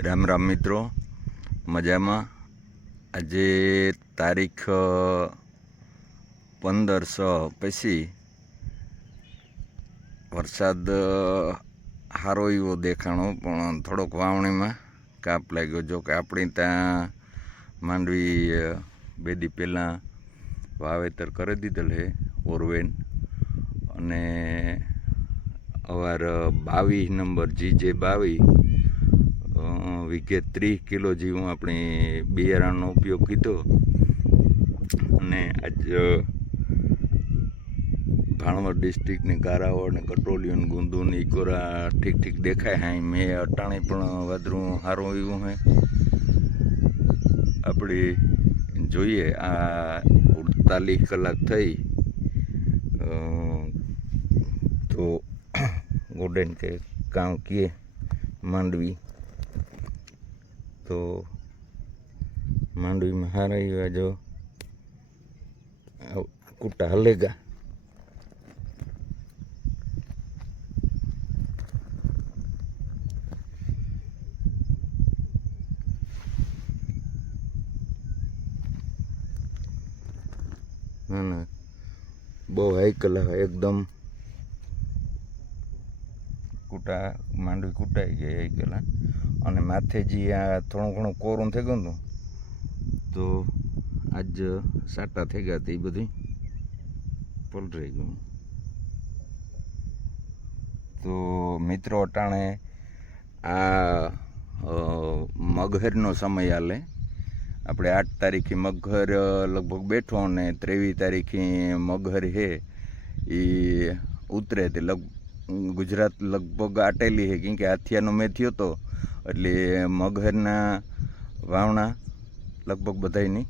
રામ રામ મિત્રો. મજામાં. આજે તારીખ પંદર સ પછી વરસાદ સારો એવો દેખાણો, પણ થોડોક વાવણીમાં કાપ લાગ્યો. જો કે આપણી ત્યાં માંડવી બે દી પહેલાં વાવેતર કરી દીધેલ છે ઓરવેન. અને અવાર બાવીસ નંબર જી જે બાવીસ વીઘે ત્રીસ કિલો જેવું આપણે બિયારણનો ઉપયોગ કીધો. અને આજ ભાણવડ ડિસ્ટ્રિક્ટની ગારાવળ ને કટોલિયું ને ગુંદુ ને ઈકોરા ઠીક ઠીક દેખાય હા મેં અટાણે પણ વાદરું સારું એવું હે આપણે જોઈએ, આ અડતાલીસ કલાક થઈ તો ગોડન કે કામ કીએ માંડવી તો માંડવીમાં હારા એવા જો કુટા હલેગા. ના ના. બહુ હાઈ કલાક એકદમ. કૂટા, માંડવી કૂટાઈ ગઈ એ ગયેલા. અને માથે જે આ થોડું ઘણું કોરું થઈ ગયું હતું તો આજ સાટા થઈ ગયા હતા એ બધી. પલટાઈ ગયું તો મિત્રો અટાણે આ મગહરનો સમય આલે આપણે આઠ તારીખે મગહર લગભગ બેઠો અને ત્રેવીસ તારીખે મગર હે એ ઉતરે તે લગ ગુજરાત લગભગ આટેલી છે, કેમ કે હાથિયાનો મેં થયો હતો એટલે મગહરના વાવણા લગભગ બધાયની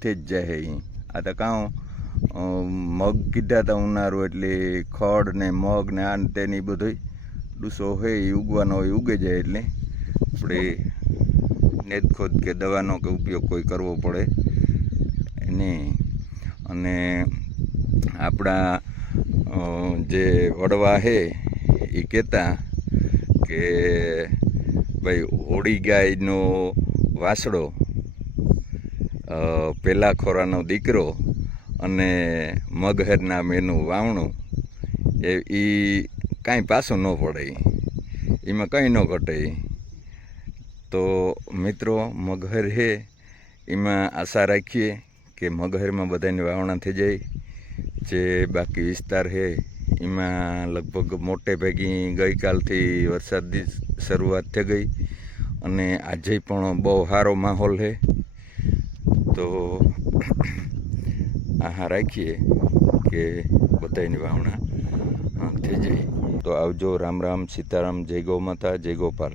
થઈ જ જાય અહીં. આ તો કાં મગ કીધા હતા ઉનાળું, એટલે ખડ ને મગ ને આ ને તેની બધું ડૂસો હોય એ ઉગવાનો હોય, ઉગે જાય એટલે. આપણે નેતખોદ કે દવાનો કે ઉપયોગ કોઈ કરવો પડે નહીં. અને આપણા જે વડવા છે એ કહેતા કે ભાઈ હોળી ગાયનો વાસડો પેલા ખોરાનો દીકરો અને મગહેરના મેનું વાવણું, એ એ કાંઈ પાછું ન પડે. એમાં કંઈ ન ઘટે. તો મિત્રો, મગહર હે એમાં આશા રાખીએ કે મગહરમાં બધાની વાવણા થઈ જાય. જે બાકી વિસ્તાર છે એમાં લગભગ મોટે ભાગી ગઈકાલથી વરસાદની શરૂઆત થઈ ગઈ અને આજે પણ બહુ સારો માહોલ છે. તો આહા રાખીએ કે બધાની ભાવના થઈ જાય. તો આવજો. રામ રામ. સીતારામ. જય ગૌ માતા. જય ગોપાલ.